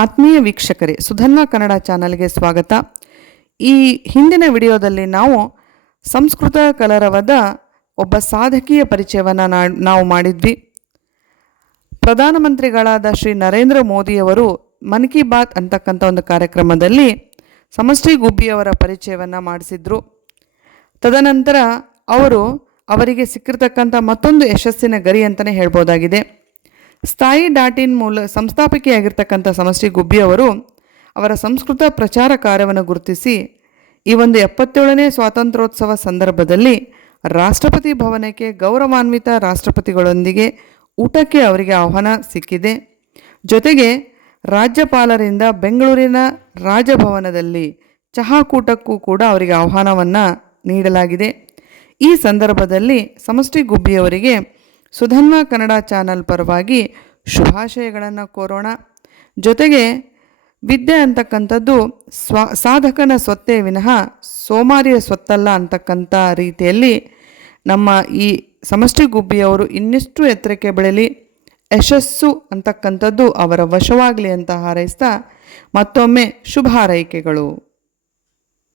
ಆತ್ಮೀಯ ವೀಕ್ಷಕರೇ ಸುಧನ್ವ ಕನ್ನಡ ಚಾನಲ್ಗೆ ಸ್ವಾಗತ. ಈ ಹಿಂದಿನ ವಿಡಿಯೋದಲ್ಲಿ ನಾವು ಸಂಸ್ಕೃತ ಕಲರವದ ಒಬ್ಬ ಸಾಧಕಿಯ ಪರಿಚಯವನ್ನು ನಾವು ಮಾಡಿದ್ವಿ. ಪ್ರಧಾನಮಂತ್ರಿಗಳಾದ ಶ್ರೀ ನರೇಂದ್ರ ಮೋದಿಯವರು ಮನ್ ಕಿ ಬಾತ್ ಅಂತಕ್ಕಂಥ ಒಂದು ಕಾರ್ಯಕ್ರಮದಲ್ಲಿ ಸಮಷ್ಟಿ ಗುಬ್ಬಿಯವರ ಪರಿಚಯವನ್ನು ಮಾಡಿಸಿದ್ರು. ತದನಂತರ ಅವರು ಅವರಿಗೆ ಸಿಕ್ಕಿರ್ತಕ್ಕಂಥ ಮತ್ತೊಂದು ಯಶಸ್ಸಿನ ಗರಿ ಅಂತಲೇ ಹೇಳ್ಬೋದಾಗಿದೆ. ಸ್ಥಾಯಿ ಡಾಟ್ ಇನ್ ಮೂಲ ಸಂಸ್ಥಾಪಕಿಯಾಗಿರ್ತಕ್ಕಂಥ ಸಮಷ್ಟಿ ಗುಬ್ಬಿ ಅವರು ಅವರ ಸಂಸ್ಕೃತ ಪ್ರಚಾರ ಕಾರ್ಯವನ್ನು ಗುರುತಿಸಿ, ಈ ಒಂದು ಎಪ್ಪತ್ತೇಳನೇ ಸ್ವಾತಂತ್ರ್ಯೋತ್ಸವ ಸಂದರ್ಭದಲ್ಲಿ ರಾಷ್ಟ್ರಪತಿ ಭವನಕ್ಕೆ ಗೌರವಾನ್ವಿತ ರಾಷ್ಟ್ರಪತಿಗಳೊಂದಿಗೆ ಊಟಕ್ಕೆ ಅವರಿಗೆ ಆಹ್ವಾನ ಸಿಕ್ಕಿದೆ. ಜೊತೆಗೆ ರಾಜ್ಯಪಾಲರಿಂದ ಬೆಂಗಳೂರಿನ ರಾಜಭವನದಲ್ಲಿ ಚಹಾಕೂಟಕ್ಕೂ ಕೂಡ ಅವರಿಗೆ ಆಹ್ವಾನವನ್ನು ನೀಡಲಾಗಿದೆ. ಈ ಸಂದರ್ಭದಲ್ಲಿ ಸಮಷ್ಟಿ ಗುಬ್ಬಿಯವರಿಗೆ ಸುಧನ್ವ ಕನ್ನಡ ಚಾನಲ್ ಪರವಾಗಿ ಶುಭಾಶಯಗಳನ್ನು ಕೋರೋಣ. ಜೊತೆಗೆ ವಿದ್ಯೆ ಅಂತಕ್ಕಂಥದ್ದು ಸ್ವ, ಸಾಧಕನ ಸ್ವತ್ತೇ ವಿನಃ ಸೋಮಾರಿಯ ಸ್ವತ್ತಲ್ಲ ಅಂತಕ್ಕಂಥ ರೀತಿಯಲ್ಲಿ ನಮ್ಮ ಈ ಸಮಷ್ಟಿ ಗುಬ್ಬಿಯವರು ಇನ್ನಿಷ್ಟು ಎತ್ತರಕ್ಕೆ ಬೆಳೆಯಲಿ ಯಶಸ್ಸು ಅಂತಕ್ಕಂಥದ್ದು ಅವರ ವಶವಾಗಲಿ ಅಂತ ಹಾರೈಸ್ತಾ ಮತ್ತೊಮ್ಮೆ ಶುಭ ಹಾರೈಕೆಗಳು.